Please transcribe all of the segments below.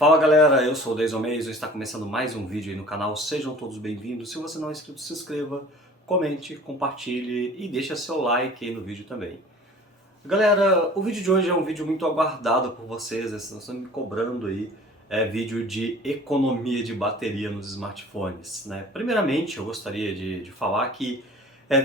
Fala galera, eu sou o Deison Mason, está começando mais um vídeo aí no canal, sejam todos bem-vindos. Se você não é inscrito, se inscreva, comente, compartilhe e deixa seu like aí no vídeo também. Galera, o vídeo de hoje é um vídeo muito aguardado por vocês, vocês estão me cobrando aí, vídeo de economia de bateria nos smartphones, né? Primeiramente, eu gostaria de falar que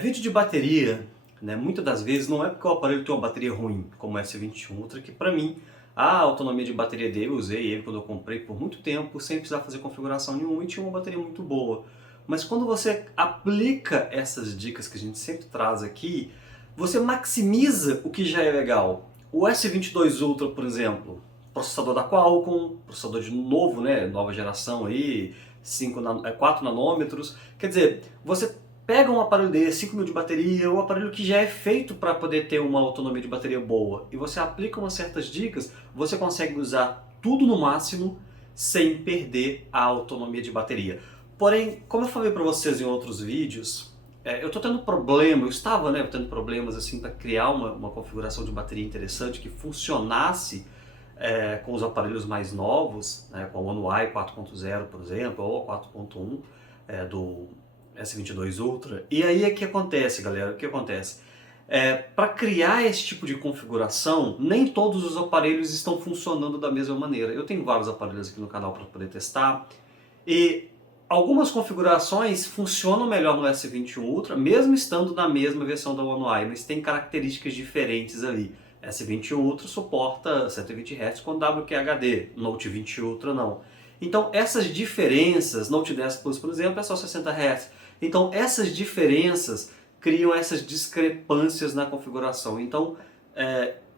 vídeo de bateria, né, muitas das vezes não é porque o aparelho tem uma bateria ruim, como o S21 Ultra, que para mim a autonomia de bateria dele, eu usei ele quando eu comprei por muito tempo, sem precisar fazer configuração nenhuma e tinha uma bateria muito boa. Mas quando você aplica essas dicas que a gente sempre traz aqui, você maximiza o que já é legal. O S22 Ultra, por exemplo, processador da Qualcomm, processador de novo, né, nova geração aí, 4 nanômetros. Quer dizer, você pega um aparelho desse, 5 mil de bateria, um aparelho que já é feito para poder ter uma autonomia de bateria boa, e você aplica umas certas dicas, você consegue usar tudo no máximo sem perder a autonomia de bateria. Porém, como eu falei para vocês em outros vídeos, eu estou tendo problema, eu estava tendo problemas assim para criar uma configuração de bateria interessante que funcionasse com os aparelhos mais novos, né, com o One UI 4.0, por exemplo, ou 4.1 do S22 Ultra. E aí que acontece, galera, o que acontece? Para criar esse tipo de configuração, nem todos os aparelhos estão funcionando da mesma maneira. Eu tenho vários aparelhos aqui no canal para poder testar, e algumas configurações funcionam melhor no S21 Ultra, mesmo estando na mesma versão da One UI, mas tem características diferentes ali. S21 Ultra suporta 120 Hz com WQHD, Note 20 Ultra não. Então essas diferenças, Note 10 Plus, por exemplo, é só 60 Hz. Então essas diferenças criam essas discrepâncias na configuração. Então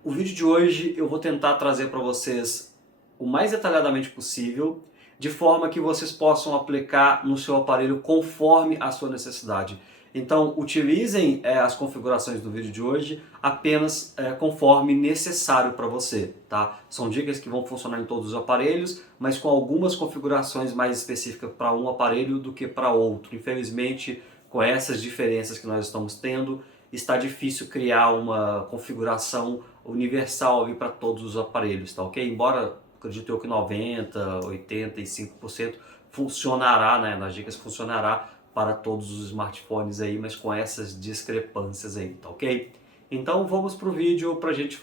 o vídeo de hoje eu vou tentar trazer para vocês o mais detalhadamente possível, de forma que vocês possam aplicar no seu aparelho conforme a sua necessidade. Então utilizem as configurações do vídeo de hoje apenas conforme necessário para você, tá? São dicas que vão funcionar em todos os aparelhos, mas com algumas configurações mais específicas para um aparelho do que para outro. Infelizmente, com essas diferenças que nós estamos tendo, está difícil criar uma configuração universal para todos os aparelhos, tá ok? Embora acredito eu que 90, 85% funcionará, né, nas dicas funcionará para todos os smartphones aí, mas com essas discrepâncias aí, tá ok? Então vamos para o vídeo para a gente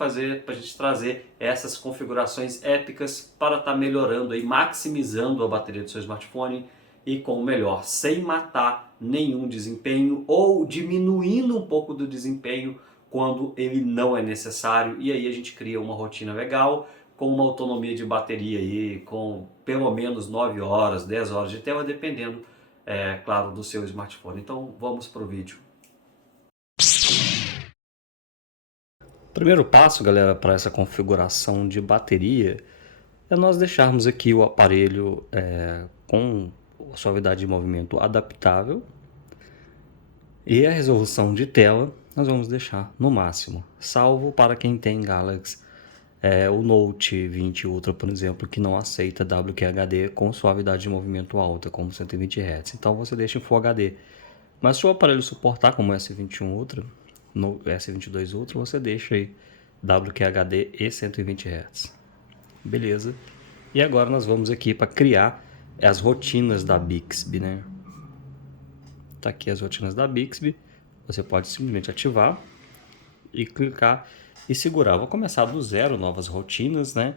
trazer essas configurações épicas para estar melhorando aí, maximizando a bateria do seu smartphone e com o melhor, sem matar nenhum desempenho ou diminuindo um pouco do desempenho quando ele não é necessário, e aí a gente cria uma rotina legal, com uma autonomia de bateria aí, com pelo menos 9 horas, 10 horas de tela, dependendo, claro, do seu smartphone. Então vamos para o vídeo. Primeiro passo, galera, para essa configuração de bateria é nós deixarmos aqui o aparelho com a suavidade de movimento adaptável, e a resolução de tela nós vamos deixar no máximo, salvo para quem tem Galaxy o Note 20 Ultra, por exemplo, que não aceita WQHD com suavidade de movimento alta, como 120 Hz. Então você deixa em Full HD. Mas se o aparelho suportar, como o S21 Ultra, no S22 Ultra, você deixa aí WQHD e 120 Hz. Beleza. E agora nós vamos aqui para criar as rotinas da Bixby, né? Tá aqui as rotinas da Bixby. Você pode simplesmente ativar e clicar e segurar. Vou começar do zero, novas rotinas, né?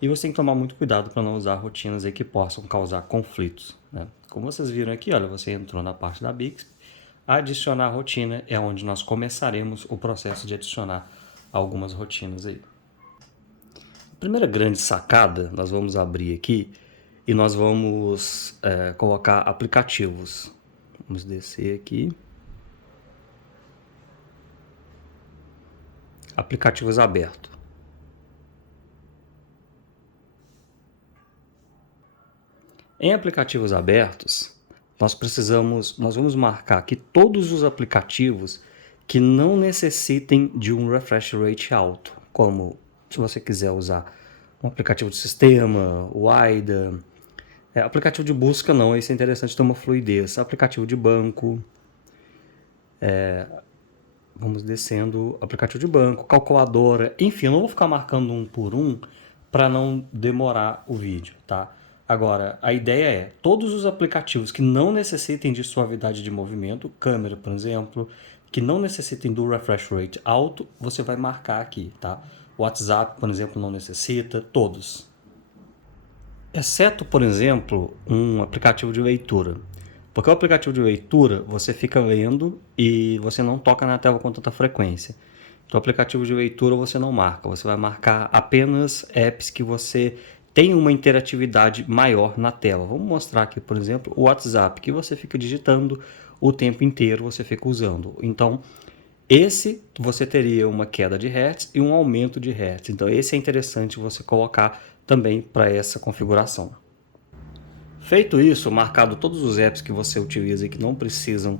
E você tem que tomar muito cuidado para não usar rotinas aí que possam causar conflitos, né? Como vocês viram aqui, olha, você entrou na parte da Bixby. Adicionar rotina é onde nós começaremos o processo de adicionar algumas rotinas aí. A primeira grande sacada, nós vamos abrir aqui e nós vamos colocar aplicativos. Vamos descer aqui. Aplicativos abertos. Em aplicativos abertos, nós vamos marcar aqui todos os aplicativos que não necessitem de um refresh rate alto, como se você quiser usar um aplicativo de sistema, o AIDA, aplicativo de busca não, isso é interessante ter uma fluidez, aplicativo de banco, vamos descendo, aplicativo de banco, calculadora, enfim, eu não vou ficar marcando um por um para não demorar o vídeo, tá? Agora, a ideia é, todos os aplicativos que não necessitem de suavidade de movimento, câmera, por exemplo, que não necessitem do refresh rate alto, você vai marcar aqui, tá? O WhatsApp, por exemplo, não necessita, todos. Exceto, por exemplo, um aplicativo de leitura. Porque o aplicativo de leitura, você fica lendo e você não toca na tela com tanta frequência. Então, o aplicativo de leitura você não marca, você vai marcar apenas apps que você tem uma interatividade maior na tela. Vamos mostrar aqui, por exemplo, o WhatsApp, que você fica digitando o tempo inteiro, você fica usando. Então, esse você teria uma queda de hertz e um aumento de hertz. Então, esse é interessante você colocar também para essa configuração. Feito isso, marcado todos os apps que você utiliza e que não precisam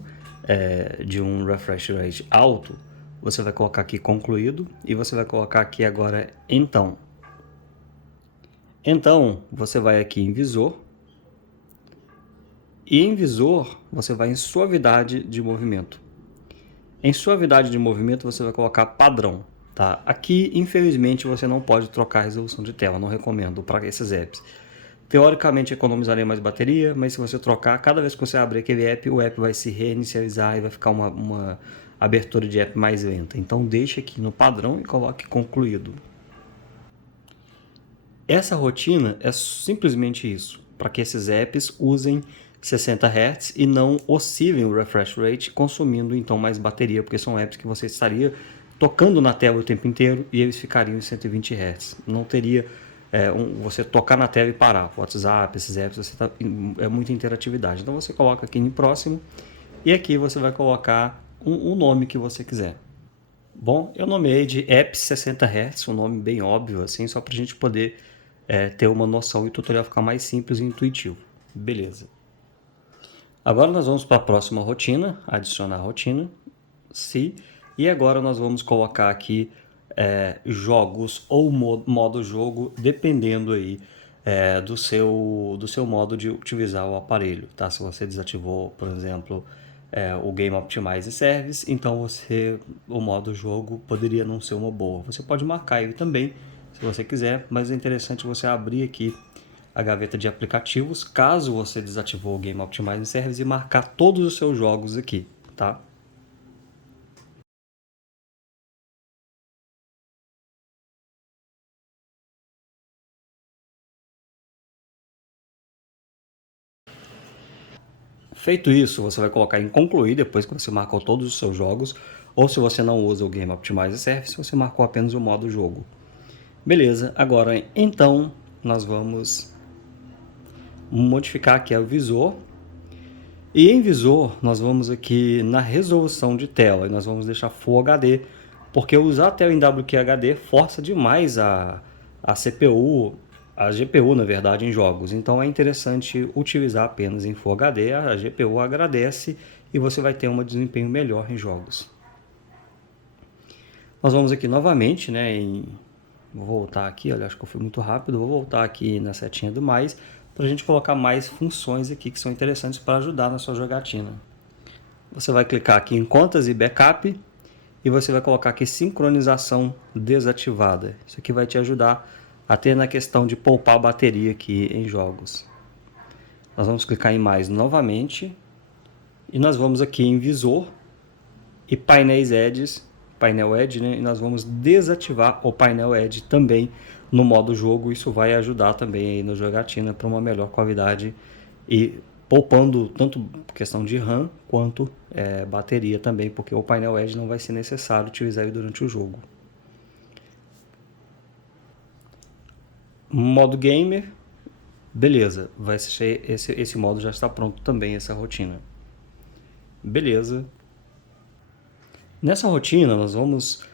de um refresh rate alto, você vai colocar aqui concluído e você vai colocar aqui agora então. Então, você vai aqui em visor e em visor você vai em suavidade de movimento. Em suavidade de movimento você vai colocar padrão. Tá? Aqui, infelizmente, você não pode trocar a resolução de tela, não recomendo para esses apps. Teoricamente economizaria mais bateria, mas se você trocar, cada vez que você abrir aquele app, o app vai se reinicializar e vai ficar uma abertura de app mais lenta. Então deixe aqui no padrão e coloque concluído. Essa rotina é simplesmente isso, para que esses apps usem 60 Hz e não oscilem o refresh rate, consumindo então mais bateria, porque são apps que você estaria tocando na tela o tempo inteiro e eles ficariam em 120 Hz. Não teria você tocar na tela e parar. O WhatsApp, esses apps, é muita interatividade. Então você coloca aqui em próximo e aqui você vai colocar o nome que você quiser. Bom, eu nomeei de Apps 60 Hz, um nome bem óbvio, assim, só para a gente poder ter uma noção e o tutorial ficar mais simples e intuitivo. Beleza. Agora nós vamos para a próxima rotina, adicionar rotina, e agora nós vamos colocar aqui jogos ou modo jogo, dependendo aí do seu modo de utilizar o aparelho, tá? Se você desativou, por exemplo, o Game Optimize Service, então o modo jogo poderia não ser uma boa. Você pode marcar ele também, se você quiser, mas é interessante você abrir aqui a gaveta de aplicativos, caso você desativou o Game Optimize Service, e marcar todos os seus jogos aqui, tá? Feito isso, você vai colocar em concluir depois que você marcou todos os seus jogos, ou se você não usa o Game Optimize Service, você marcou apenas o modo jogo. Beleza, agora então nós vamos modificar aqui o visor. E em visor, nós vamos aqui na resolução de tela, e nós vamos deixar Full HD, porque usar a tela em WQHD força demais a CPU, a GPU, na verdade, em jogos. Então é interessante utilizar apenas em Full HD, a GPU agradece e você vai ter um desempenho melhor em jogos. Nós vamos aqui novamente, né, vou voltar aqui, olha, acho que eu fui muito rápido, vou voltar aqui na setinha do mais, para a gente colocar mais funções aqui que são interessantes para ajudar na sua jogatina. Você vai clicar aqui em contas e backup e você vai colocar aqui sincronização desativada. Isso aqui vai te ajudar a ter na questão de poupar bateria aqui em jogos. Nós vamos clicar em mais novamente e nós vamos aqui em visor e painéis Edges, painel Edge, né? E nós vamos desativar o painel Edge também no modo jogo. Isso vai ajudar também aí no jogatina para uma melhor qualidade e poupando tanto questão de RAM quanto bateria também, porque o painel Edge não vai ser necessário utilizar ele durante o jogo. Modo gamer, beleza, vai ser esse modo já está pronto também, essa rotina. Beleza. Nessa rotina nós vamos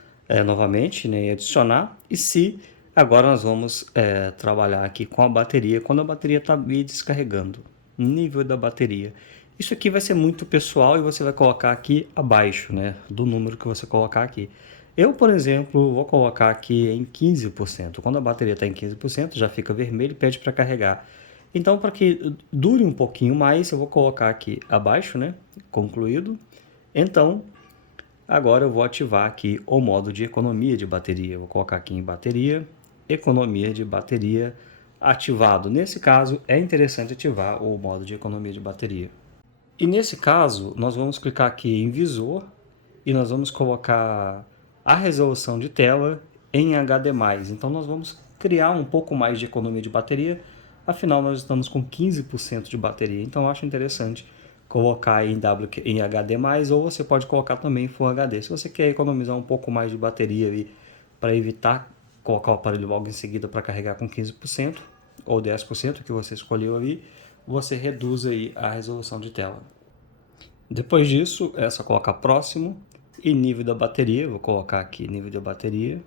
novamente, né, adicionar e se agora nós vamos trabalhar aqui com a bateria, quando a bateria está descarregando, nível da bateria. Isso aqui vai ser muito pessoal e você vai colocar aqui abaixo, né, do número que você colocar aqui. Eu, por exemplo, vou colocar aqui em 15%. Quando a bateria está em 15%, já fica vermelho e pede para carregar. Então, para que dure um pouquinho mais, eu vou colocar aqui abaixo, né, concluído. Então, agora eu vou ativar aqui o modo de economia de bateria. Eu vou colocar aqui em bateria economia de bateria ativado. Nesse caso, é interessante ativar o modo de economia de bateria. E nesse caso, nós vamos clicar aqui em visor e nós vamos colocar a resolução de tela em HD+. Então nós vamos criar um pouco mais de economia de bateria, afinal nós estamos com 15% de bateria, então eu acho interessante colocar em HD+, ou você pode colocar também em Full HD. Se você quer economizar um pouco mais de bateria para evitar colocar o aparelho logo em seguida para carregar com 15% ou 10% que você escolheu ali, você reduz aí a resolução de tela. Depois disso, é só colocar próximo e nível da bateria. Vou colocar aqui nível da bateria.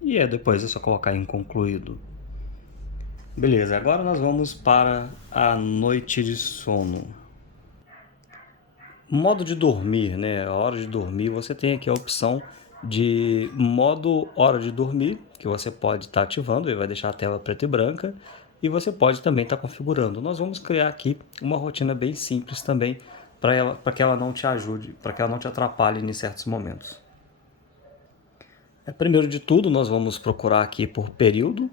E depois é só colocar em concluído. Beleza, agora nós vamos para a noite de sono. Modo de dormir, né? A hora de dormir, você tem aqui a opção de modo hora de dormir, que você pode estar ativando, ele vai deixar a tela preta e branca, e você pode também estar configurando. Nós vamos criar aqui uma rotina bem simples também, para que ela não te ajude, para que ela não te atrapalhe em certos momentos. Primeiro de tudo, nós vamos procurar aqui por período,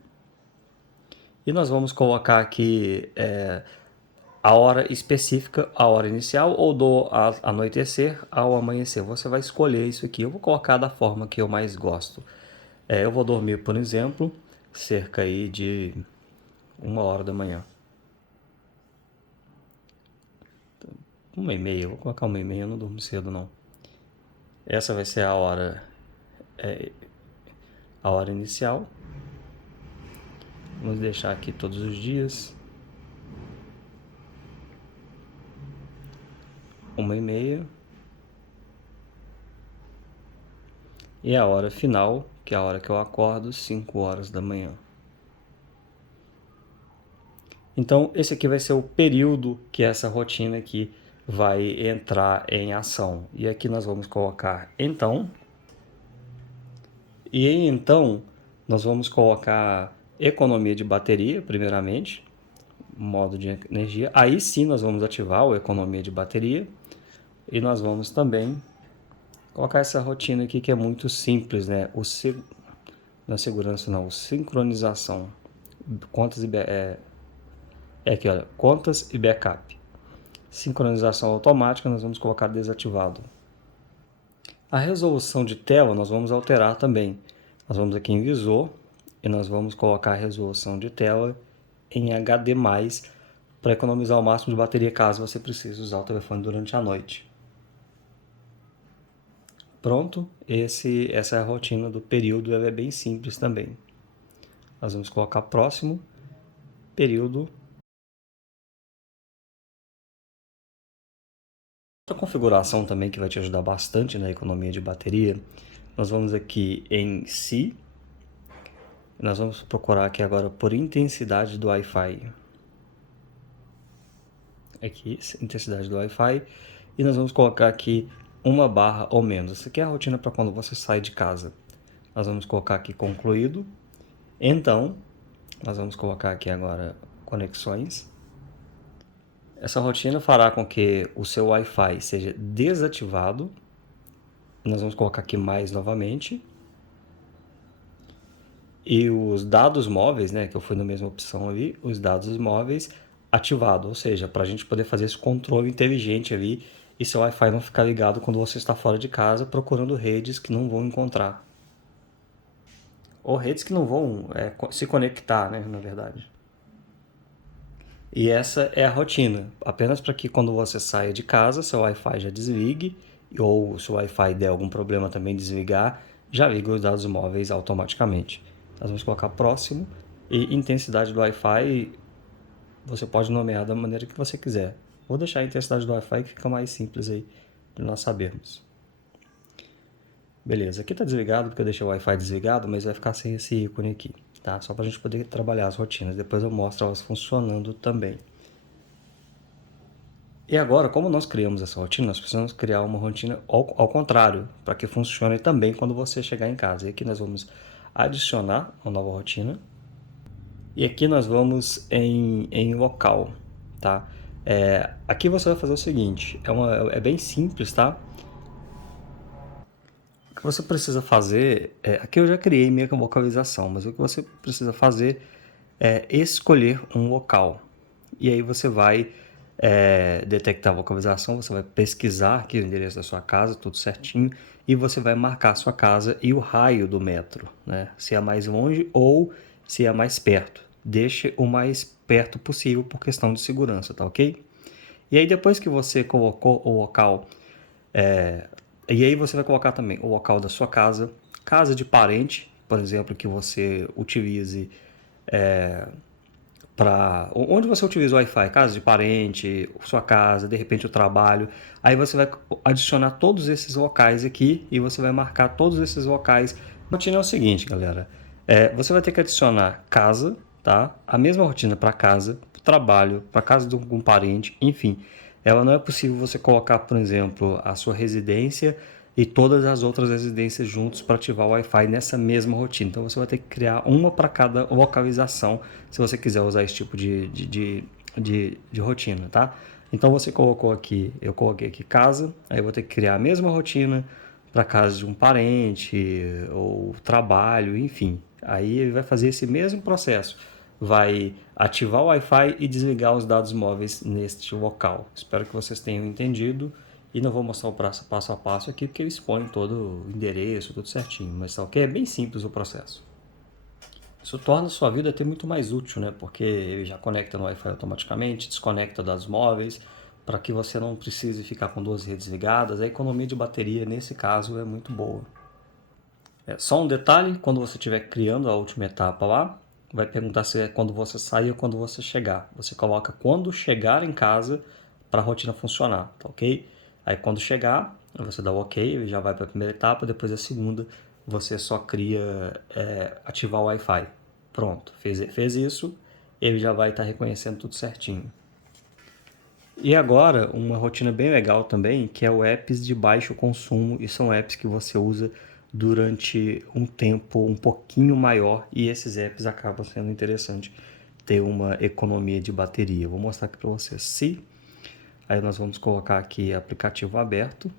e nós vamos colocar aqui a hora específica, a hora inicial, ou do anoitecer ao amanhecer. Você vai escolher isso aqui. Eu vou colocar da forma que eu mais gosto. Eu vou dormir, por exemplo, cerca aí de 1h da manhã. 1h30, eu vou colocar 1h30, eu não durmo cedo não. Essa vai ser a hora inicial. Vamos deixar aqui todos os dias. 1h30. E a hora final, que é a hora que eu acordo, 5h da manhã. Então, esse aqui vai ser o período que essa rotina aqui vai entrar em ação. E aqui nós vamos colocar então. E em então, nós vamos colocar economia de bateria, primeiramente, modo de energia. Aí sim nós vamos ativar a economia de bateria. E nós vamos também colocar essa rotina aqui que é muito simples, né? Não é segurança não, sincronização. Contas aqui, olha, contas e backup. Sincronização automática nós vamos colocar desativado. A resolução de tela nós vamos alterar também. Nós vamos aqui em visor e nós vamos colocar a resolução de tela em HD+, para economizar o máximo de bateria caso você precise usar o telefone durante a noite. Pronto, essa é a rotina do período, ela é bem simples também. Nós vamos colocar próximo, período. Outra configuração também que vai te ajudar bastante na economia de bateria, nós vamos aqui em Si, nós vamos procurar aqui agora por intensidade do Wi-Fi. Aqui, intensidade do Wi-Fi, e nós vamos colocar aqui 1 barra ou menos. Essa aqui é a rotina para quando você sai de casa. Nós vamos colocar aqui concluído. Então, nós vamos colocar aqui agora conexões. Essa rotina fará com que o seu Wi-Fi seja desativado. Nós vamos colocar aqui mais novamente. E os dados móveis, né, que eu fui na mesma opção ali, os dados móveis ativado, ou seja, para a gente poder fazer esse controle inteligente ali e seu Wi-Fi não ficar ligado quando você está fora de casa procurando redes que não vão encontrar. Ou redes que não vão se conectar, né, na verdade. E essa é a rotina, apenas para que quando você saia de casa, seu Wi-Fi já desligue, ou se o Wi-Fi der algum problema também desligar, já liga os dados móveis automaticamente. Nós vamos colocar próximo e intensidade do Wi-Fi você pode nomear da maneira que você quiser. Vou deixar a intensidade do Wi-Fi que fica mais simples aí de nós sabermos. Beleza, aqui está desligado porque eu deixei o Wi-Fi desligado, mas vai ficar sem esse ícone aqui, tá? Só para a gente poder trabalhar as rotinas. Depois eu mostro elas funcionando também. E agora, como nós criamos essa rotina, nós precisamos criar uma rotina ao contrário, para que funcione também quando você chegar em casa. E aqui nós vamos adicionar uma nova rotina. E aqui nós vamos em local, tá? Aqui você vai fazer o seguinte, é bem simples, tá? você precisa fazer, aqui eu já criei minha vocalização, mas o que você precisa fazer é escolher um local. E aí você vai detectar a vocalização, você vai pesquisar aqui o endereço da sua casa, tudo certinho, e você vai marcar a sua casa e o raio do metro, né? Se é mais longe ou se é mais perto. Deixe o mais perto possível por questão de segurança, tá ok? E aí depois que você colocou o local, e aí você vai colocar também o local da sua casa, casa de parente, por exemplo, que você utilize para onde você utiliza o Wi-Fi, casa de parente, sua casa, de repente o trabalho. Aí você vai adicionar todos esses locais aqui e você vai marcar todos esses locais. A rotina é o seguinte, galera. Você vai ter que adicionar casa, tá? A mesma rotina para casa, pro trabalho, para casa de algum parente, enfim. Ela não é possível você colocar, por exemplo, a sua residência e todas as outras residências juntos para ativar o Wi-Fi nessa mesma rotina. Então você vai ter que criar uma para cada localização se você quiser usar esse tipo de rotina, tá? Então você colocou aqui, eu coloquei aqui casa, aí eu vou ter que criar a mesma rotina para casa de um parente ou trabalho, enfim. Aí ele vai fazer esse mesmo processo. Vai ativar o Wi-Fi e desligar os dados móveis neste local. Espero que vocês tenham entendido. E não vou mostrar o passo a passo aqui, porque ele expõe todo o endereço, tudo certinho. Mas tá ok? É bem simples o processo. Isso torna a sua vida até muito mais útil, né? Porque ele já conecta no Wi-Fi automaticamente, desconecta dados móveis, para que você não precise ficar com duas redes ligadas. A economia de bateria, nesse caso, é muito boa. Só um detalhe, quando você estiver criando a última etapa lá, vai perguntar se é quando você sair ou quando você chegar. Você coloca quando chegar em casa para a rotina funcionar, tá ok? Aí quando chegar, você dá o ok, ele já vai para a primeira etapa, depois a segunda você só cria ativar o Wi-Fi. Pronto, fez isso, ele já vai estar reconhecendo tudo certinho. E agora, uma rotina bem legal também, que é o apps de baixo consumo, e são apps que você usa durante um tempo um pouquinho maior, e esses apps acabam sendo interessante ter uma economia de bateria. Vou mostrar aqui para vocês. Aí nós vamos colocar aqui aplicativo aberto.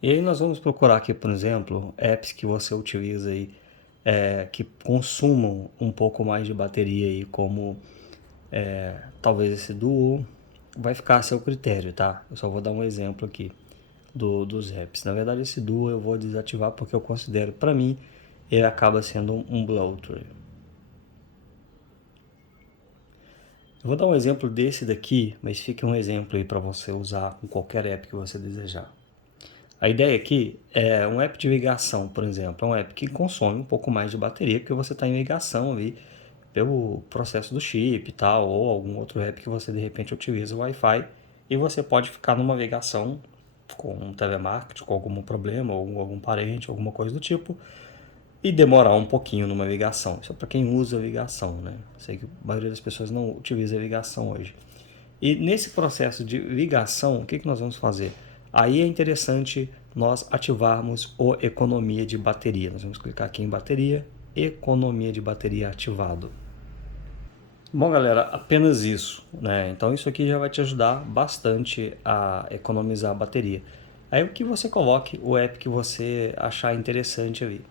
E aí nós vamos procurar aqui, por exemplo, apps que você utiliza aí, que consumam um pouco mais de bateria aí, como talvez esse Duo. Vai ficar a seu critério, tá? Eu só vou dar um exemplo aqui dos apps. Na verdade, esse Duo eu vou desativar porque eu considero, para mim, ele acaba sendo um bloatware. Eu vou dar um exemplo desse daqui, mas fica um exemplo aí para você usar com qualquer app que você desejar. A ideia aqui é um app de ligação, por exemplo, é um app que consome um pouco mais de bateria porque você está em ligação ali pelo processo do chip e tal, ou algum outro app que você de repente utiliza o Wi-Fi e você pode ficar numa ligação com um telemarketing, com algum problema, ou algum parente, alguma coisa do tipo, e demorar um pouquinho numa ligação. Isso é para quem usa ligação, né? Sei que a maioria das pessoas não utiliza ligação hoje. E nesse processo de ligação, o que nós vamos fazer? Aí é interessante nós ativarmos o economia de bateria. Nós vamos clicar aqui em bateria, economia de bateria ativado. Bom, galera, apenas isso, né? Então isso aqui já vai te ajudar bastante a economizar a bateria. Aí o que você coloque o app que você achar interessante ali.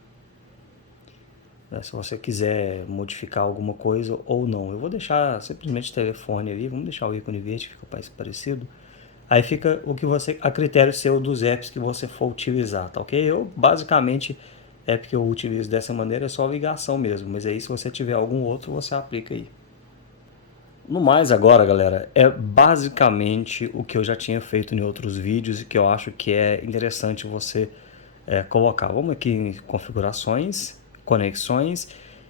Se você quiser modificar alguma coisa ou não. Eu vou deixar simplesmente o telefone ali, vamos deixar o ícone verde, fica mais parecido. Aí fica o que você, a critério seu dos apps que você for utilizar, tá ok? Eu, basicamente, app que eu utilizo dessa maneira é só ligação mesmo, mas aí se você tiver algum outro, você aplica aí. No mais agora, galera, é basicamente o que eu já tinha feito em outros vídeos e que eu acho que é interessante você colocar. Vamos aqui em configurações, conexões,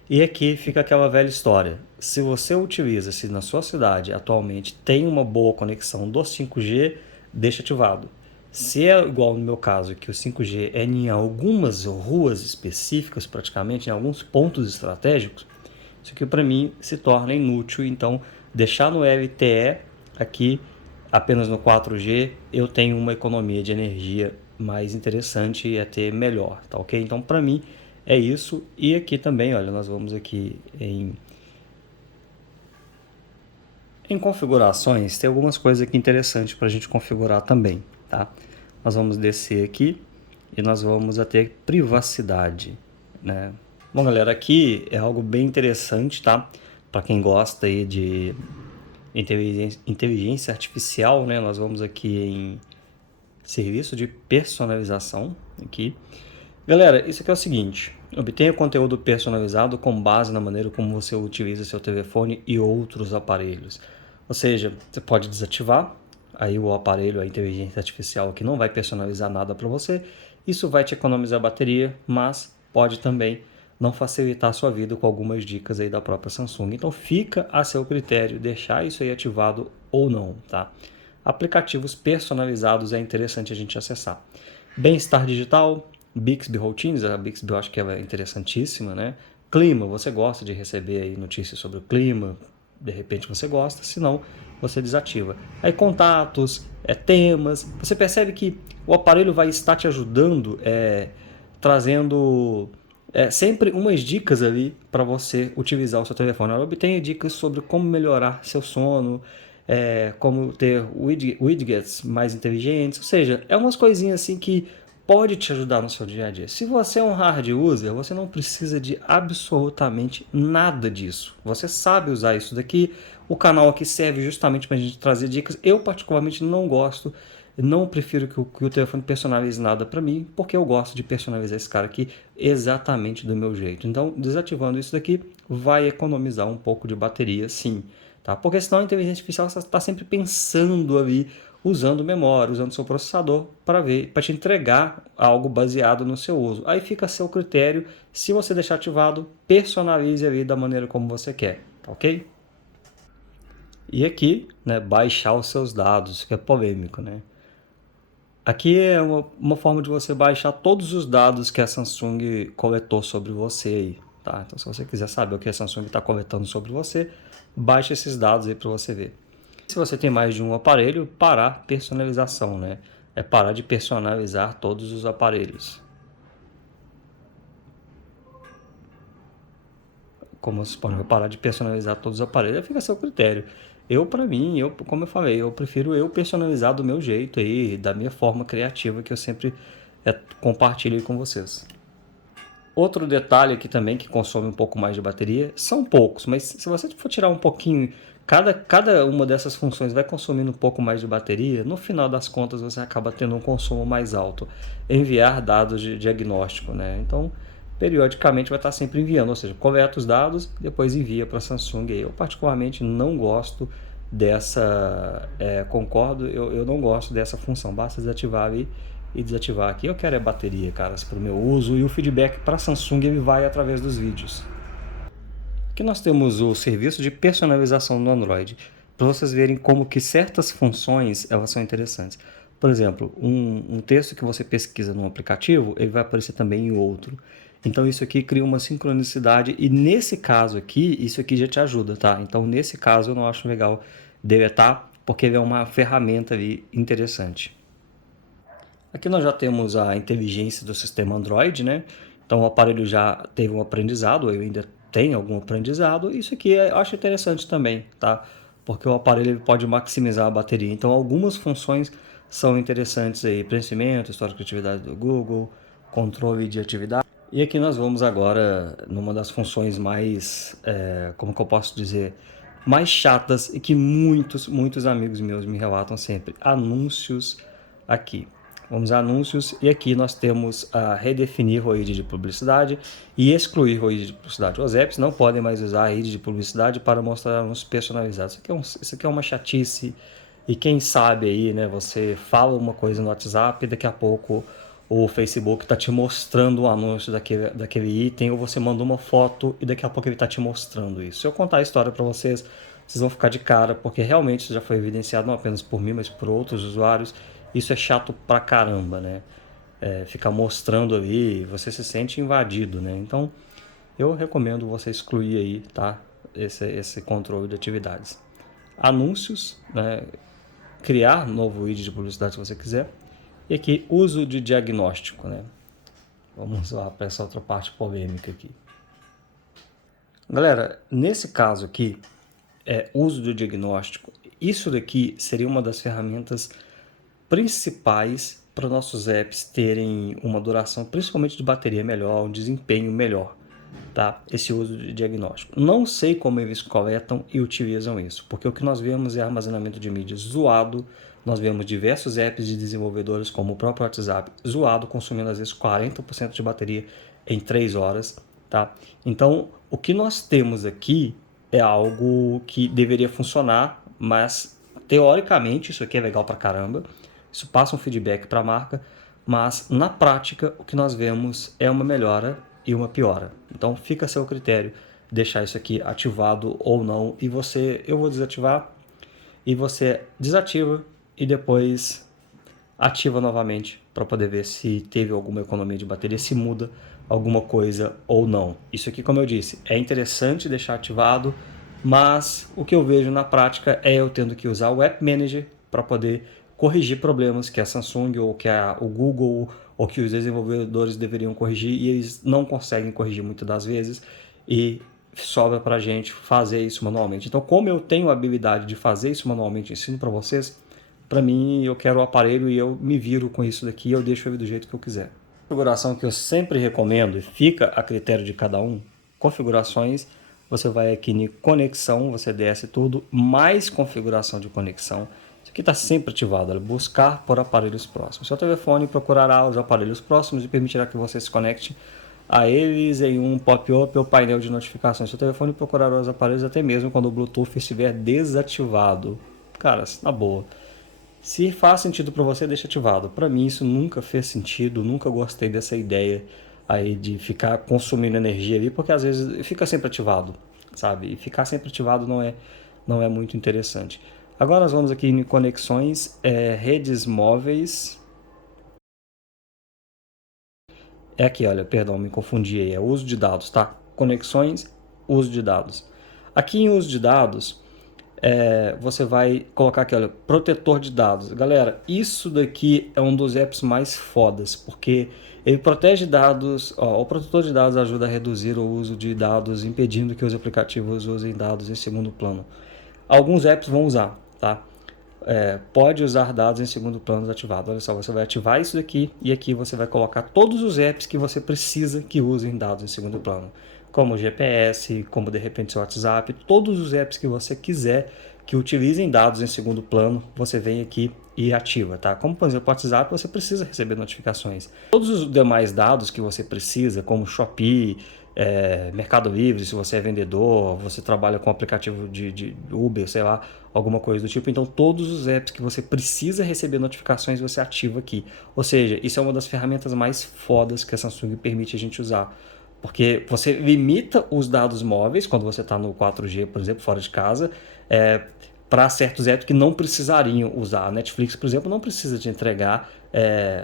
e aqui fica aquela velha história. Se você utiliza, se na sua cidade atualmente tem uma boa conexão do 5G, deixa ativado. Se é igual no meu caso, que o 5G é em algumas ruas específicas, praticamente, em alguns pontos estratégicos, isso aqui para mim se torna inútil, então deixar no LTE aqui apenas no 4G eu tenho uma economia de energia mais interessante e até melhor, tá ok? Então para mim é isso. E aqui também, olha, nós vamos aqui em configurações, tem algumas coisas aqui interessantes para a gente configurar também, tá? nós vamos descer aqui e nós vamos ter privacidade, né? Bom, galera, aqui é algo bem interessante, tá? Para quem gosta aí de inteligência artificial, né? Nós vamos aqui em serviço de personalização aqui. Galera, isso aqui é o seguinte: obtenha conteúdo personalizado com base na maneira como você utiliza seu telefone e outros aparelhos. Ou seja, você pode desativar aí o aparelho, a inteligência artificial que não vai personalizar nada para você. Isso vai te economizar bateria, mas pode também não facilitar a sua vida com algumas dicas aí da própria Samsung. Então fica a seu critério deixar isso aí ativado ou não, tá? Aplicativos personalizados é interessante a gente acessar. Bem-estar digital, Bixby Routines, a Bixby eu acho que é interessantíssima, né? Clima, você gosta de receber aí notícias sobre o clima, de repente você gosta, se não, você desativa. Aí contatos, temas, você percebe que o aparelho vai estar te ajudando, trazendo sempre umas dicas ali para você utilizar o seu telefone. Ela obtém dicas sobre como melhorar seu sono, como ter widgets mais inteligentes, ou seja, é umas coisinhas assim que pode te ajudar no seu dia a dia. Se você é um hard user, você não precisa de absolutamente nada disso. Você sabe usar isso daqui. O canal aqui serve justamente para a gente trazer dicas. Eu particularmente não gosto, não prefiro que o telefone personalize nada para mim, porque eu gosto de personalizar esse cara aqui exatamente do meu jeito. Então, desativando isso daqui vai economizar um pouco de bateria, sim. Tá? Porque senão a inteligência artificial está sempre pensando ali, usando memória, usando seu processador para te entregar algo baseado no seu uso. Aí fica a seu critério. Se você deixar ativado, personalize ali da maneira como você quer, tá ok? E aqui, né, baixar os seus dados, que é polêmico, né? Aqui é uma forma de você baixar todos os dados que a Samsung coletou sobre você aí, tá? Então, se você quiser saber o que a Samsung está coletando sobre você, baixe esses dados aí para você ver. Se você tem mais de um aparelho, parar personalização, né? É parar de personalizar todos os aparelhos. Como você pode parar de personalizar todos os aparelhos, fica a seu critério. Para mim, como eu falei, eu prefiro eu personalizar do meu jeito aí, da minha forma criativa que eu sempre compartilho com vocês. Outro detalhe aqui também que consome um pouco mais de bateria, são poucos, mas se você for tirar um pouquinho, cada uma dessas funções vai consumindo um pouco mais de bateria, no final das contas você acaba tendo um consumo mais alto. Enviar dados de diagnóstico, né? Então, periodicamente vai estar sempre enviando, ou seja, coleta os dados, depois envia para a Samsung. Eu particularmente não gosto dessa, concordo, eu não gosto dessa função, basta desativar ali e desativar. Aqui eu quero bateria, caras, para o meu uso, e o feedback para a Samsung ele vai através dos vídeos. Aqui nós temos o serviço de personalização no Android, para vocês verem como que certas funções elas são interessantes. Por exemplo, um texto que você pesquisa num aplicativo, ele vai aparecer também em outro. Então isso aqui cria uma sincronicidade e nesse caso aqui, isso aqui já te ajuda, tá? Então nesse caso eu não acho legal deletar, porque ele é uma ferramenta ali interessante. Aqui nós já temos a inteligência do sistema Android, né? Então o aparelho já teve um aprendizado, eu ainda tenho algum aprendizado. Isso aqui eu acho interessante também, tá? Porque o aparelho pode maximizar a bateria. Então algumas funções são interessantes aí, preenchimento, histórico de atividade do Google, controle de atividade. E aqui nós vamos agora numa das funções mais, como que eu posso dizer, mais chatas e que muitos amigos meus me relatam sempre, anúncios aqui. Vamos a anúncios e aqui nós temos a redefinir ROID de publicidade e excluir ROID de publicidade. Os apps não podem mais usar a rede de publicidade para mostrar anúncios personalizados. Isso aqui é uma chatice e quem sabe aí, né, você fala uma coisa no WhatsApp e daqui a pouco o Facebook está te mostrando o anúncio daquele item ou você manda uma foto e daqui a pouco ele está te mostrando isso. Se eu contar a história para vocês, vocês vão ficar de cara porque realmente isso já foi evidenciado não apenas por mim, mas por outros usuários. Isso é chato pra caramba, né? Ficar mostrando ali, você se sente invadido, né? Então, eu recomendo você excluir aí, tá? Esse controle de atividades. Anúncios, né? Criar novo vídeo de publicidade se você quiser. E aqui, uso de diagnóstico, né? Vamos lá para essa outra parte polêmica aqui. Galera, nesse caso aqui, uso do diagnóstico, isso daqui seria uma das ferramentas principais para nossos apps terem uma duração, principalmente de bateria melhor, um desempenho melhor, tá? Esse uso de diagnóstico. Não sei como eles coletam e utilizam isso, porque o que nós vemos é armazenamento de mídia zoado, nós vemos diversos apps de desenvolvedores, como o próprio WhatsApp, zoado, consumindo às vezes 40% de bateria em 3 horas, tá? Então, o que nós temos aqui é algo que deveria funcionar, mas teoricamente isso aqui é legal pra caramba, isso passa um feedback para a marca, mas na prática o que nós vemos é uma melhora e uma piora. Então fica a seu critério deixar isso aqui ativado ou não, e eu vou desativar, e você desativa e depois ativa novamente para poder ver se teve alguma economia de bateria, se muda alguma coisa ou não. Isso aqui, como eu disse, é interessante deixar ativado, mas o que eu vejo na prática é eu tendo que usar o App Manager para poder corrigir problemas que a Samsung ou que o Google ou que os desenvolvedores deveriam corrigir e eles não conseguem corrigir muitas das vezes, e sobra para a gente fazer isso manualmente. Então, como eu tenho a habilidade de fazer isso manualmente, ensino para vocês, para mim eu quero o aparelho e eu me viro com isso daqui, eu deixo ele do jeito que eu quiser. Configuração que eu sempre recomendo, e fica a critério de cada um, configurações, você vai aqui em conexão, você desce tudo, mais configuração de conexão. Isso aqui está sempre ativado, olha, buscar por aparelhos próximos. Seu telefone procurará os aparelhos próximos e permitirá que você se conecte a eles em um pop-up ou painel de notificações. Seu telefone procurará os aparelhos até mesmo quando o Bluetooth estiver desativado. Cara, na boa. Se faz sentido para você, deixa ativado. Para mim isso nunca fez sentido, nunca gostei dessa ideia aí de ficar consumindo energia ali, porque às vezes fica sempre ativado, sabe? E ficar sempre ativado não é muito interessante. Agora nós vamos aqui em conexões, redes móveis. É aqui, olha, perdão, me confundi aí, é uso de dados, tá? Conexões, uso de dados. Aqui em uso de dados, você vai colocar aqui, olha, protetor de dados. Galera, isso daqui é um dos apps mais fodas, porque ele protege dados, ó, o protetor de dados ajuda a reduzir o uso de dados, impedindo que os aplicativos usem dados em segundo plano. Alguns apps vão usar, tá? Pode usar dados em segundo plano desativado. Olha só, você vai ativar isso daqui e aqui você vai colocar todos os apps que você precisa que usem dados em segundo plano, como o GPS, como de repente seu WhatsApp, todos os apps que você quiser que utilizem dados em segundo plano, você vem aqui e ativa, tá? Como por exemplo o WhatsApp, você precisa receber notificações. Todos os demais dados que você precisa, como Shopee, Mercado Livre, se você é vendedor, você trabalha com aplicativo de Uber, sei lá, alguma coisa do tipo. Então todos os apps que você precisa receber notificações você ativa aqui. Ou seja, isso é uma das ferramentas mais fodas que a Samsung permite a gente usar. Porque você limita os dados móveis, quando você está no 4G, por exemplo, fora de casa, para certos apps que não precisariam usar. A Netflix, por exemplo, não precisa te entregar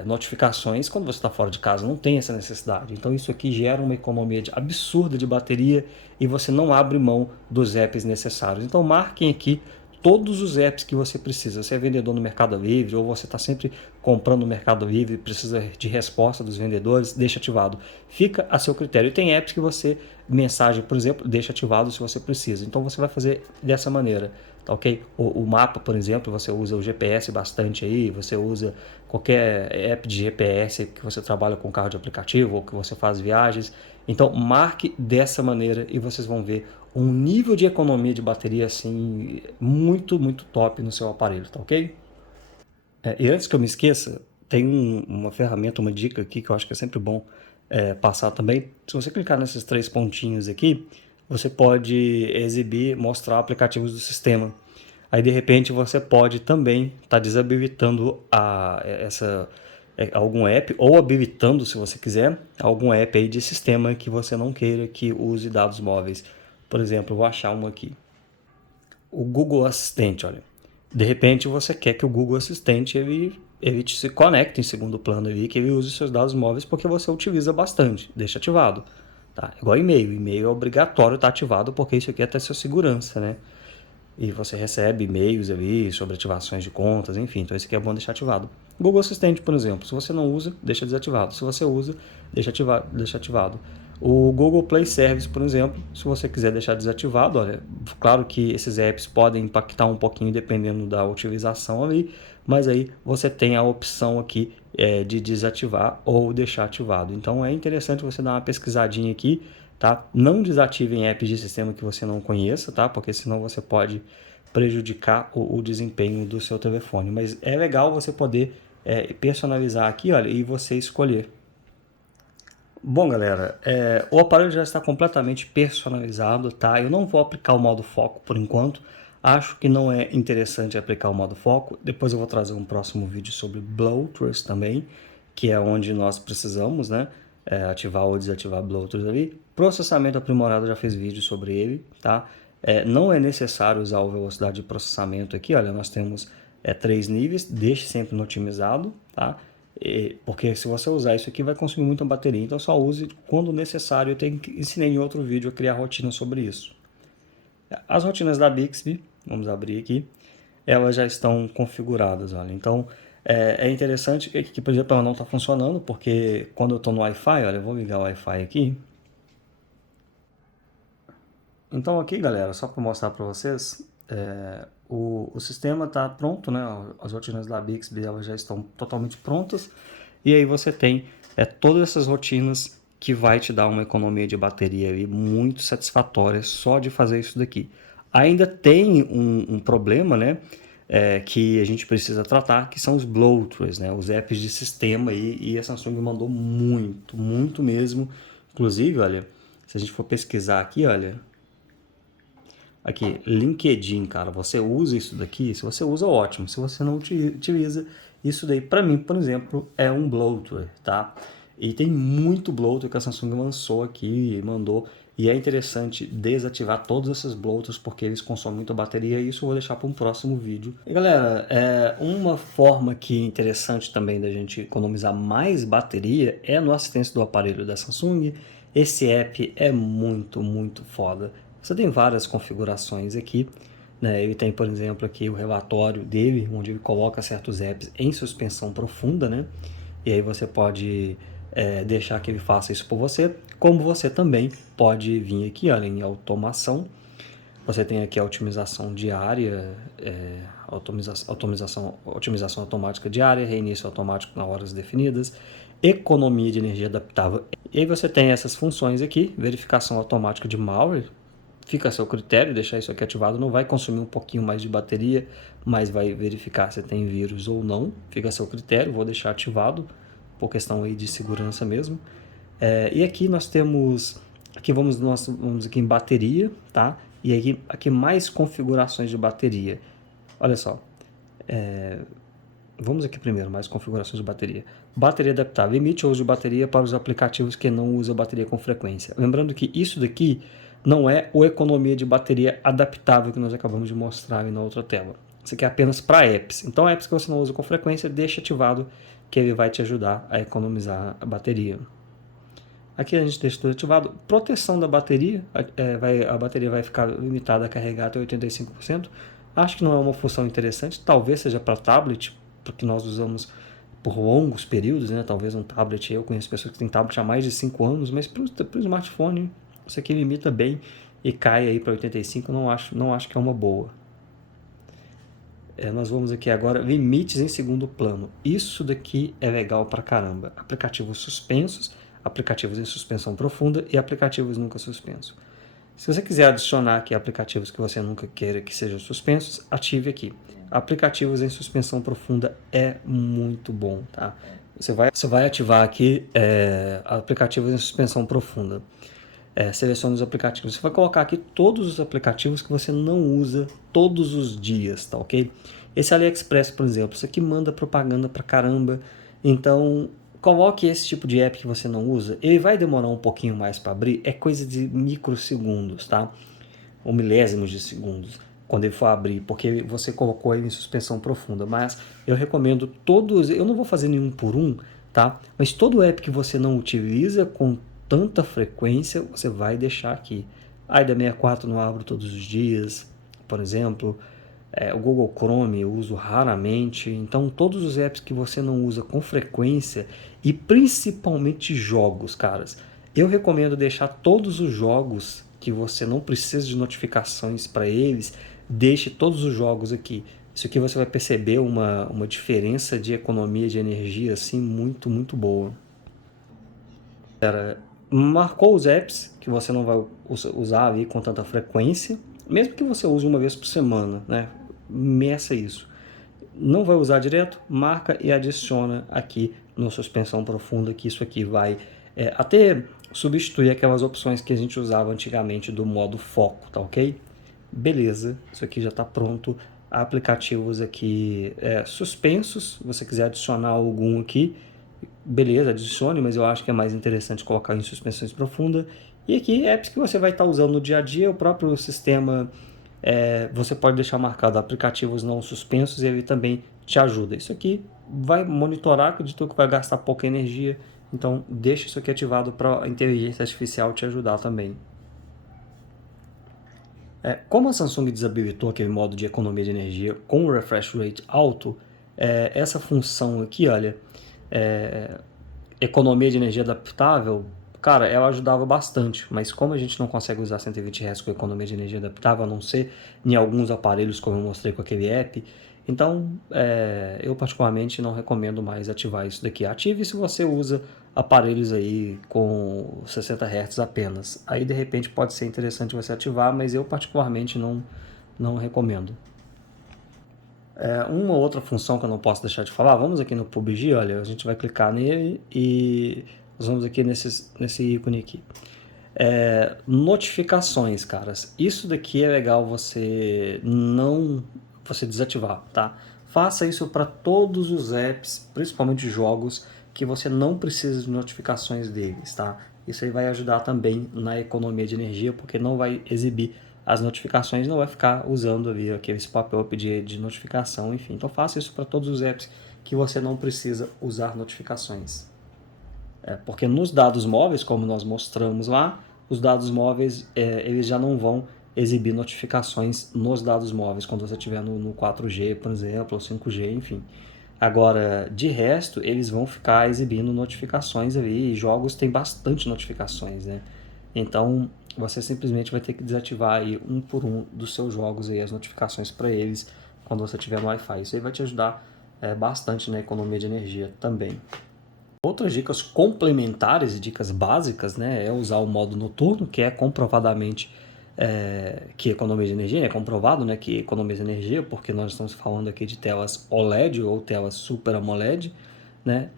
notificações quando você está fora de casa, não tem essa necessidade. Então isso aqui gera uma economia absurda de bateria e você não abre mão dos apps necessários. Então marquem aqui todos os apps que você precisa. Você é vendedor no Mercado Livre ou você está sempre comprando no Mercado Livre e precisa de resposta dos vendedores, deixa ativado. Fica a seu critério. E tem apps que você, mensagem, por exemplo, deixa ativado se você precisa. Então você vai fazer dessa maneira, tá ok? O mapa, por exemplo, você usa o GPS bastante aí, você usa qualquer app de GPS que você trabalha com carro de aplicativo ou que você faz viagens. Então marque dessa maneira e vocês vão ver um nível de economia de bateria assim muito, muito top no seu aparelho, tá ok? E antes que eu me esqueça, tem uma ferramenta, uma dica aqui que eu acho que é sempre bom passar também. Se você clicar nesses 3 pontinhos aqui, você pode exibir, mostrar aplicativos do sistema. Aí de repente você pode também estar desabilitando algum app, ou habilitando, se você quiser, algum app aí de sistema que você não queira que use dados móveis. Por exemplo, eu vou achar um aqui. O Google Assistente, olha. De repente você quer que o Google Assistente ele se conecte em segundo plano ali, que ele use seus dados móveis porque você utiliza bastante. Deixa ativado. Tá? Igual e-mail. E-mail é obrigatório estar ativado porque isso aqui é até sua segurança, né? E você recebe e-mails ali sobre ativações de contas, enfim. Então esse aqui é bom deixar ativado. Google Assistente, por exemplo, se você não usa, deixa desativado. Se você usa, deixa ativado. O Google Play Service, por exemplo, se você quiser deixar desativado, olha, claro que esses apps podem impactar um pouquinho dependendo da utilização ali, mas aí você tem a opção aqui de desativar ou deixar ativado. Então é interessante você dar uma pesquisadinha aqui, tá? Não desativem apps de sistema que você não conheça, tá? Porque senão você pode prejudicar o desempenho do seu telefone. Mas é legal você poder personalizar aqui, olha, e você escolher. Bom, galera, o aparelho já está completamente personalizado, tá? Eu não vou aplicar o modo foco por enquanto. Acho que não é interessante aplicar o modo foco. Depois eu vou trazer um próximo vídeo sobre bloaters também, que é onde nós precisamos, né? Ativar ou desativar bloaters ali. Processamento aprimorado, já fiz vídeo sobre ele, tá? Não é necessário usar a velocidade de processamento aqui, olha, nós temos 3 níveis, deixe sempre no otimizado, tá? Porque se você usar isso aqui vai consumir muita bateria, então só use quando necessário. Eu ensinei em outro vídeo a criar rotina sobre isso. As rotinas da Bixby, vamos abrir aqui, elas já estão configuradas, olha. Então é interessante que, por exemplo, ela não está funcionando, porque quando eu estou no Wi-Fi, olha, eu vou ligar o Wi-Fi aqui. Então aqui, galera, só para mostrar para vocês, o sistema está pronto, né? As rotinas da Bixby elas já estão totalmente prontas. E aí você tem todas essas rotinas que vai te dar uma economia de bateria aí muito satisfatória só de fazer isso daqui. Ainda tem um problema, né? Que a gente precisa tratar, que são os bloatwares, né? Os apps de sistema aí, e a Samsung mandou muito, muito mesmo. Inclusive, olha, se a gente for pesquisar aqui, olha, aqui, LinkedIn, cara, você usa isso daqui? Se você usa, ótimo. Se você não utiliza, isso daí, para mim, por exemplo, é um bloatware, tá? E tem muito bloatware que a Samsung lançou aqui e mandou. E é interessante desativar todos esses bloatwares porque eles consomem muita bateria, e isso eu vou deixar para um próximo vídeo. E galera, uma forma que é interessante também da gente economizar mais bateria é no assistência do aparelho da Samsung. Esse app é muito, muito foda. Você tem várias configurações aqui, né? Ele tem, por exemplo, aqui o relatório dele, onde ele coloca certos apps em suspensão profunda, né? E aí você pode deixar que ele faça isso por você, como você também pode vir aqui, olha, em automação. Você tem aqui a otimização diária, otimização automática diária, reinício automático na horas definidas, economia de energia adaptável. E aí você tem essas funções aqui, verificação automática de malware. Fica a seu critério, deixar isso aqui ativado, não vai consumir um pouquinho mais de bateria, mas vai verificar se tem vírus ou não, fica a seu critério, vou deixar ativado, por questão aí de segurança mesmo. E aqui nós temos, nós vamos aqui em bateria, tá? E aqui mais configurações de bateria. Olha só, vamos aqui primeiro, mais configurações de bateria. Bateria adaptável, limite o uso de bateria para os aplicativos que não usam bateria com frequência. Lembrando que isso daqui não é a economia de bateria adaptável que nós acabamos de mostrar ali na outra tela. Isso aqui é apenas para apps. Então, apps que você não usa com frequência, deixa ativado, que ele vai te ajudar a economizar a bateria. Aqui a gente deixa tudo ativado. Proteção da bateria, a bateria vai ficar limitada a carregar até 85%. Acho que não é uma função interessante, talvez seja para tablet, porque nós usamos por longos períodos, né? Talvez um tablet, eu conheço pessoas que têm tablet há mais de 5 anos, mas para o smartphone isso aqui limita bem e cai aí para 85, não acho que é uma boa. Nós vamos aqui agora, limites em segundo plano. Isso daqui é legal pra caramba. Aplicativos suspensos, aplicativos em suspensão profunda e aplicativos nunca suspensos. Se você quiser adicionar aqui aplicativos que você nunca queira que sejam suspensos, ative aqui. Aplicativos em suspensão profunda é muito bom, tá? Você vai ativar aqui aplicativos em suspensão profunda. Selecione os aplicativos. Você vai colocar aqui todos os aplicativos que você não usa todos os dias, tá ok? Esse AliExpress, por exemplo, isso aqui manda propaganda pra caramba. Então, coloque esse tipo de app que você não usa. Ele vai demorar um pouquinho mais para abrir, é coisa de microsegundos, tá? Ou milésimos de segundos, quando ele for abrir, porque você colocou ele em suspensão profunda. Mas eu recomendo todos, eu não vou fazer nenhum por um, tá? Mas todo app que você não utiliza com tanta frequência, você vai deixar aqui. A AIDA 64 não abro todos os dias, por exemplo. O Google Chrome eu uso raramente. Então, todos os apps que você não usa com frequência, e principalmente jogos, caras, Eu recomendo deixar todos os jogos que você não precisa de notificações para eles, deixe todos os jogos aqui. Isso aqui você vai perceber uma diferença de economia de energia assim muito, muito boa. Marcou os apps que você não vai usar ali com tanta frequência, mesmo que você use uma vez por semana, né? Meça isso. Não vai usar direto, marca e adiciona aqui no suspensão profunda, que isso aqui vai até substituir aquelas opções que a gente usava antigamente do modo foco, tá ok? Beleza, isso aqui já está pronto. Aplicativos aqui suspensos, se você quiser adicionar algum aqui, beleza, adicione, mas eu acho que é mais interessante colocar em suspensões profundas. E aqui, apps que você vai estar usando no dia a dia, o próprio sistema, você pode deixar marcado aplicativos não suspensos e ele também te ajuda. Isso aqui vai monitorar, acredito que vai gastar pouca energia, então deixa isso aqui ativado para a inteligência artificial te ajudar também. Como a Samsung desabilitou aquele modo de economia de energia com o refresh rate alto, essa função aqui, olha, economia de energia adaptável, cara, ela ajudava bastante, mas como a gente não consegue usar 120 Hz com economia de energia adaptável, a não ser em alguns aparelhos, como eu mostrei com aquele app, então eu particularmente não recomendo mais ativar isso daqui. Ative se você usa aparelhos aí com 60 Hz apenas. Aí de repente pode ser interessante você ativar, mas eu particularmente não recomendo. Uma outra função que eu não posso deixar de falar, vamos aqui no PUBG, olha, a gente vai clicar nele e nós vamos aqui nesse ícone aqui. Notificações, caras. Isso daqui é legal você desativar, tá? Faça isso para todos os apps, principalmente jogos, que você não precisa de notificações deles, tá? Isso aí vai ajudar também na economia de energia, porque não vai exibir as notificações, não vai ficar usando ali aqueles pop-up de notificação, enfim. Então faça isso para todos os apps que você não precisa usar notificações. Porque nos dados móveis, como nós mostramos lá, os dados móveis eles já não vão exibir notificações nos dados móveis, quando você estiver no 4G, por exemplo, ou 5G, enfim. Agora, de resto, eles vão ficar exibindo notificações ali, e jogos têm bastante notificações, né? Então, você simplesmente vai ter que desativar aí um por um dos seus jogos aí, as notificações para eles, quando você estiver no Wi-Fi. Isso aí vai te ajudar bastante na economia de energia também. Outras dicas complementares e dicas básicas, né, é usar o modo noturno, que é comprovadamente que economiza energia, é comprovado, né, que economiza energia, porque nós estamos falando aqui de telas OLED ou telas Super AMOLED, né,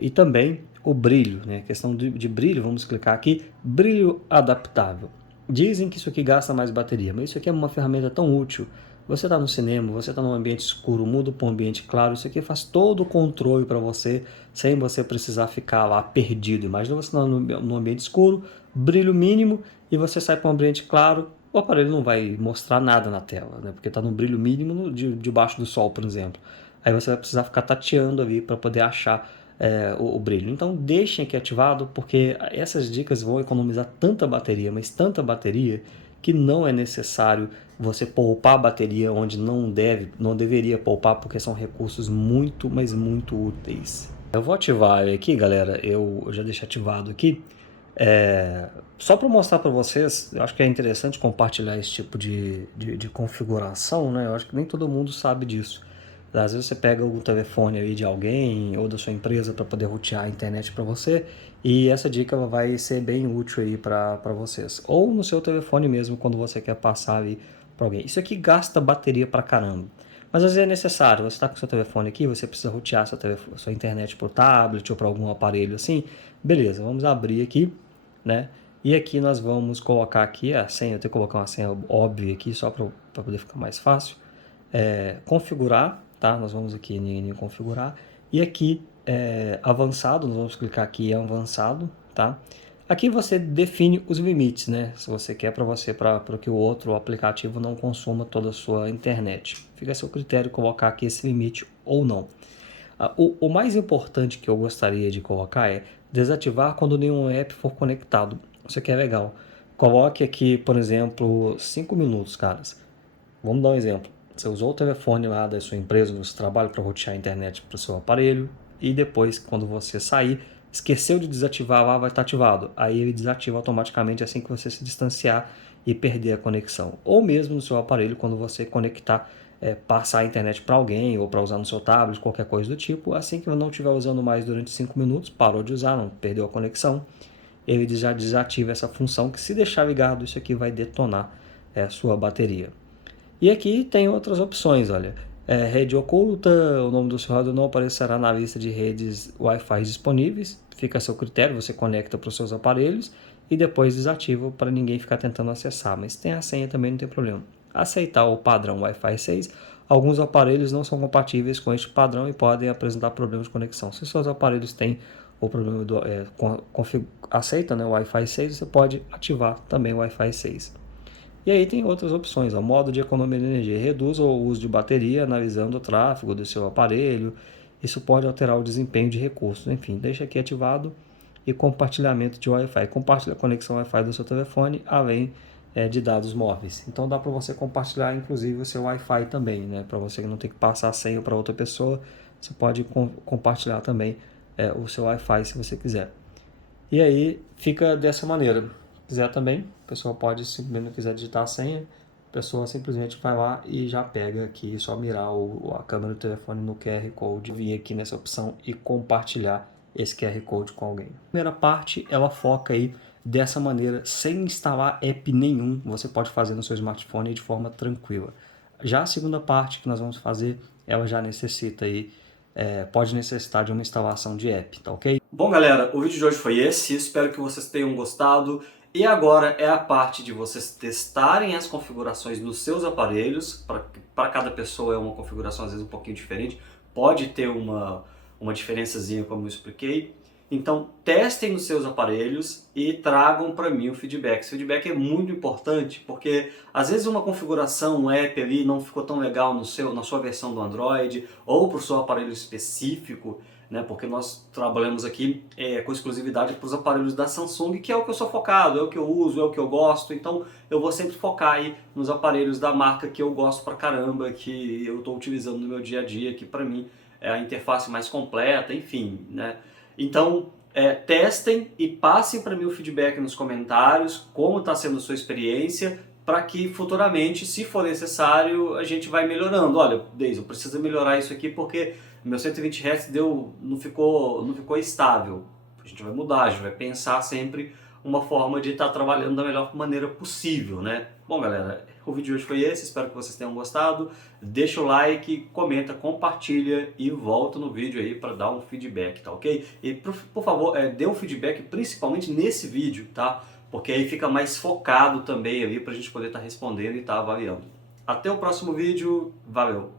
e também o brilho, né, questão de brilho, vamos clicar aqui, brilho adaptável. Dizem que isso aqui gasta mais bateria, mas isso aqui é uma ferramenta tão útil. Você está no cinema, você está num ambiente escuro, muda para um ambiente claro, isso aqui faz todo o controle para você, sem você precisar ficar lá perdido. Imagina você no ambiente escuro, brilho mínimo, e você sai para um ambiente claro, o aparelho não vai mostrar nada na tela, né? Porque está no brilho mínimo debaixo do sol, por exemplo. Aí você vai precisar ficar tateando ali para poder achar o brilho. Então deixem aqui ativado, porque essas dicas vão economizar tanta bateria, mas tanta bateria, que não é necessário você poupar a bateria onde não deveria poupar, porque são recursos muito, mas muito úteis. Eu vou ativar aqui, galera, eu já deixei ativado aqui, só para mostrar para vocês. Eu acho que é interessante compartilhar esse tipo de configuração, né? Eu acho que nem todo mundo sabe disso. Às vezes você pega o telefone aí de alguém ou da sua empresa para poder rotear a internet para você, e essa dica vai ser bem útil aí para vocês. Ou no seu telefone mesmo, quando você quer passar aí para alguém. Isso aqui gasta bateria para caramba. Mas às vezes é necessário, você está com o seu telefone aqui, você precisa rotear sua internet para o tablet ou para algum aparelho assim. Beleza, vamos abrir aqui, né? E aqui nós vamos colocar aqui a senha, eu tenho que colocar uma senha óbvia aqui só para poder ficar mais fácil. Configurar, tá? Nós vamos aqui em configurar, e aqui avançado, nós vamos clicar aqui em avançado, tá? Aqui você define os limites, né? Se você quer para que o outro aplicativo não consuma toda a sua internet. Fica a seu critério colocar aqui esse limite ou não. O mais importante que eu gostaria de colocar é desativar quando nenhum app for conectado. Isso aqui é legal. Coloque aqui, por exemplo, 5 minutos, caras. Vamos dar um exemplo. Você usou o telefone lá da sua empresa, do seu trabalho, para rotear a internet para o seu aparelho, e depois, quando você sair, esqueceu de desativar lá, vai estar ativado. Aí ele desativa automaticamente assim que você se distanciar e perder a conexão. Ou mesmo no seu aparelho, quando você conectar, passar a internet para alguém ou para usar no seu tablet, qualquer coisa do tipo, assim que não estiver usando mais durante 5 minutos, parou de usar, não perdeu a conexão, ele já desativa essa função que, se deixar ligado, isso aqui vai detonar sua bateria. E aqui tem outras opções, olha. Rede oculta, o nome do seu roteador não aparecerá na lista de redes Wi-Fi disponíveis, fica a seu critério, você conecta para os seus aparelhos e depois desativa para ninguém ficar tentando acessar, mas tem a senha também, não tem problema. Aceitar o padrão Wi-Fi 6, alguns aparelhos não são compatíveis com este padrão e podem apresentar problemas de conexão. Se seus aparelhos têm o problema do aceita, né, o Wi-Fi 6, você pode ativar também o Wi-Fi 6. E aí tem outras opções, o modo de economia de energia, reduz o uso de bateria analisando o tráfego do seu aparelho, isso pode alterar o desempenho de recursos, enfim, deixa aqui ativado. E compartilhamento de Wi-Fi, compartilha a conexão Wi-Fi do seu telefone, além de dados móveis. Então dá para você compartilhar inclusive o seu Wi-Fi também, né? Para você não ter que passar a senha para outra pessoa, você pode compartilhar também o seu Wi-Fi se você quiser. E aí fica dessa maneira. Se quiser também, a pessoa pode, simplesmente quiser digitar a senha, a pessoa simplesmente vai lá e já pega aqui, só mirar a câmera do telefone no QR Code, vir aqui nessa opção e compartilhar esse QR Code com alguém. A primeira parte, ela foca aí dessa maneira, sem instalar app nenhum, você pode fazer no seu smartphone de forma tranquila. Já a segunda parte que nós vamos fazer, ela já necessita aí, pode necessitar de uma instalação de app, tá ok? Bom, galera, o vídeo de hoje foi esse, espero que vocês tenham gostado. E agora é a parte de vocês testarem as configurações nos seus aparelhos. Para cada pessoa é uma configuração às vezes um pouquinho diferente, pode ter uma diferençazinha, como eu expliquei. Então testem nos seus aparelhos e tragam para mim o feedback. Esse feedback é muito importante porque às vezes uma configuração, um app ali não ficou tão legal na sua versão do Android ou para o seu aparelho específico, né? Porque nós trabalhamos aqui com exclusividade para os aparelhos da Samsung, que é o que eu sou focado, é o que eu uso, é o que eu gosto. Então eu vou sempre focar aí nos aparelhos da marca que eu gosto pra caramba, que eu estou utilizando no meu dia a dia, que para mim é a interface mais completa, enfim, né? Então, testem e passem para mim o feedback nos comentários, como está sendo a sua experiência, para que futuramente, se for necessário, a gente vai melhorando. Olha, Deise, eu preciso melhorar isso aqui porque meu 120 Hz não ficou estável. A gente vai mudar, a gente vai pensar sempre uma forma de estar trabalhando da melhor maneira possível, né? Bom, galera, o vídeo de hoje foi esse, espero que vocês tenham gostado. Deixa o like, comenta, compartilha e volta no vídeo aí para dar um feedback, tá ok? E por favor, dê um feedback principalmente nesse vídeo, tá? Porque aí fica mais focado também ali para a gente poder estar respondendo e estar avaliando. Até o próximo vídeo, valeu!